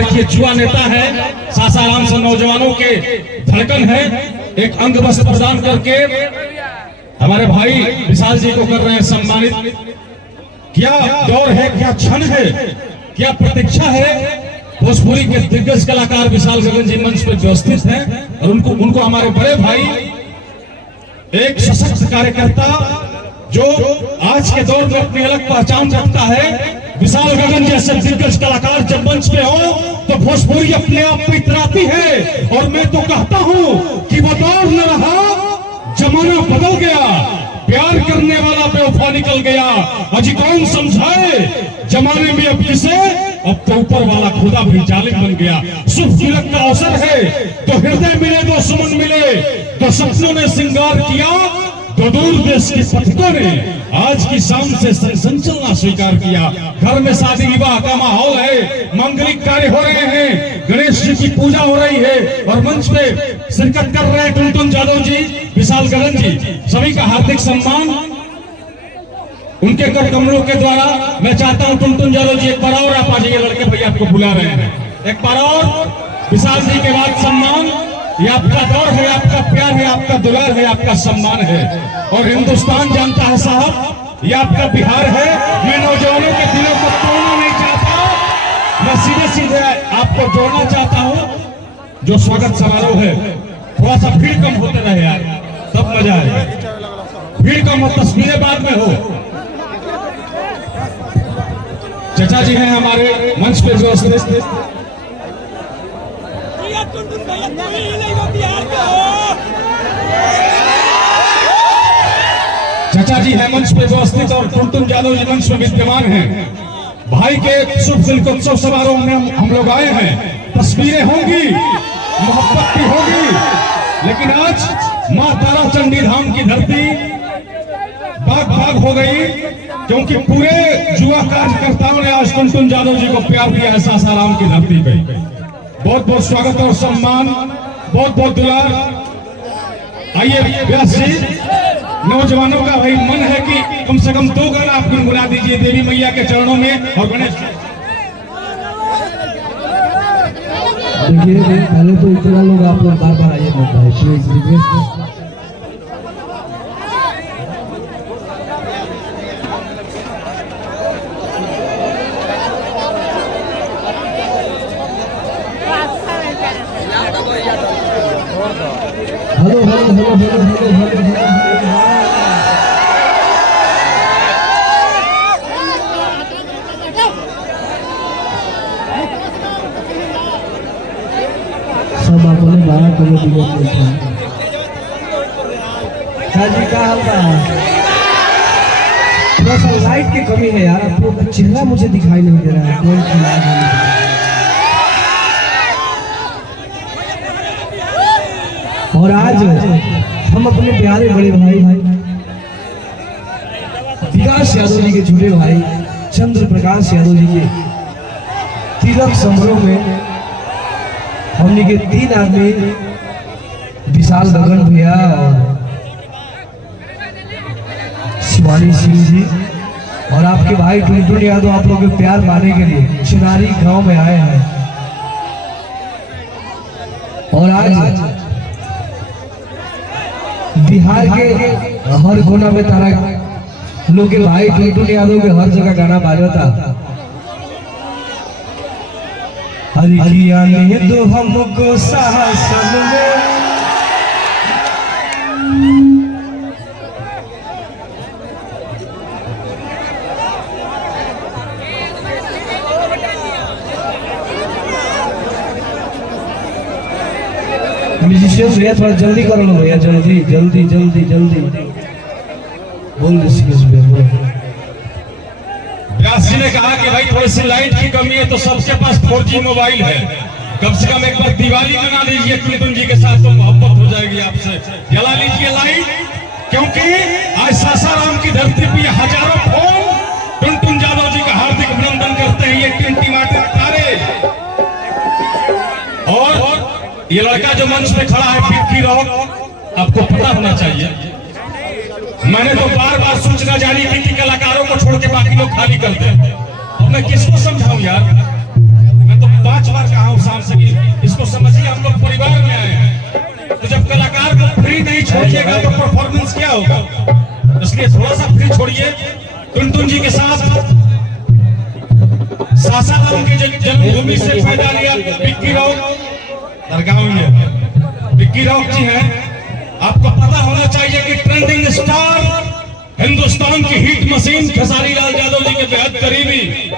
देखिए युवा नेता है, सासाराम से नौजवानों के धड़कन है, एक अंग वस्त्र प्रदान करके हमारे भाई विशाल जी को कर रहे हैं सम्मानित। क्या दौर है, क्या क्षण है, क्या प्रतीक्षा है। भोजपुरी के दिग्गज कलाकार विशाल गगन जी मंच पर व्यवस्थित हैं और उनको हमारे बड़े भाई, एक सशक्त कार्यकर्ता जो आज के दौर में अपनी अलग पहचान रखता है। विशाल गगन जैसे दिग्गज कलाकार जब मंच पे हो तो भोजपुरी अपने आप में इतराती है। और मैं तो कहता हूं कि वो दौर न रहा, जमाना बदल गया, प्यार करने वाला बेवफा निकल गया। अजी कौन समझाए जमाने में अब किसे, अब तो ऊपर वाला खुदा भी जालिम बन गया। सुख तिलक का अवसर है तो हृदय मिले, दो सुमन मिले तो सपनों ने श्रृंगार किया, तो दूर देश के पथिकों ने आज की शाम से संचलना स्वीकार किया। घर में शादी विवाह का माहौल है, मांगलिक कार्य हो रहे हैं, गणेश जी की पूजा हो रही है और मंच पे शिरकत कर रहे हैं टुनटुन यादव जी, विशाल गगन जी, सभी का हार्दिक सम्मान उनके कर कमलों के द्वारा। मैं चाहता हूं टुनटुन यादव जी एक बार और आप आ जाइए, लड़के भैया आपको बुला रहे हैं, एक बार और विशाल जी के बाद सम्मान। ये आपका दौर है, आपका प्यार है, आपका दुलार है, आपका सम्मान है और हिंदुस्तान जानता है साहब, ये आपका बिहार है। मैं नौजवानों के दिलों को तोड़ना नहीं चाहता, मैं सीधे सीधे आपको जोड़ना चाहता हूं। जो स्वागत समारोह है थोड़ा सा भीड़ कम होते रहे यार, तब मजा आएगा। भीड़ कम हो, तस्वीरें बाद में हो। चाचा जी हैं हमारे मंच पे जो चाचा जी है मंच पे उपस्थित और टुनटुन यादव जी मंच में विद्यमान हैं। भाई के शुभ तिलकोत्सव समारोह में हम लोग आए हैं, तस्वीरें होंगी, मोहब्बत भी होगी, लेकिन आज मां तारा चंडी धाम की धरती बाग बाग हो गई, क्योंकि पूरे युवा कार्यकर्ताओं ने आज टुनटुन यादव जी को प्यार दिया है सासाराम की धरती पे। बहुत बहुत स्वागत और सम्मान, बहुत बहुत दुलार। आइए व्यास जी, नौजवानों का भाई मन है कि कम से कम 2 गाना आप गुनगुना दीजिए देवी मैया के चरणों में और गणेश। देखिए पहले तो इतना लोग आप लोग बार बार आइए मत भाई, please request. Hello hello hello hello hello hello सब अपने बाहर को दिलो जी का हल्का थोड़ा सा लाइट की कमी है यार, आप लोग का चेहरा मुझे दिखाई नहीं दे रहा है, कोई इलाज नहीं। और आज हम अपने प्यारे बड़े भाई विकास यादव जी के छोटे भाई चंद्र प्रकाश यादव जी के तिलक समारोह में हमने के 3 आदमी, विशाल गगन भैया और शिवानी सिंह जी और आपके भाई टुनटुन यादव, आप लोग के प्यार पाने के लिए चिनारी गांव में आए हैं। और आज बिहार के हर कोना में तारा लोग के भाई टुनटुन यादव के हर जगह गाना बाजता। हरिया ने तो हमको साहसन में म्यूजिशियन भैया थोड़ा जल्दी करो ना भैया, जल्दी जल्दी जल्दी जल्दी बोल व्यास जी ने कहा कि भाई थोड़ी सी लाइट की कमी है तो सबके पास 4G मोबाइल है, कम से कम एक बार दिवाली मना लीजिए टुनटुन जी के साथ तो मोहब्बत हो जाएगी आपसे। जला लीजिए लाइट, क्योंकि आज सासाराम की धरती पर हजारों फोन टुनटुन यादव जी का हार्दिक अभिनंदन करते हैं। ये टिमटिमाते तारे और ये लड़का जो मंच पे खड़ा है पिक्की रॉक, आपको पता होना चाहिए, मैंने तो बार बार सूचना जारी की कि कलाकारों को छोड़ के बाकी लोग खाली कर दे। मैं किसको समझाऊं यार, मैं तो 5 बार छोड़िएगा तो परफॉर्मेंस क्या होगा, इसलिए थोड़ा सा फ्री छोड़िए। टुनटुन जी के साथ सासाराम के जन्मभूमि से पैदा लिया विक्की राउत दरगाह में विक्की राउत जी हैं। आपको पता होना चाहिए कि ट्रेंडिंग स्टार, हिंदुस्तान की हिट मशीन खेसारी लाल यादव जी के बेहद करीबी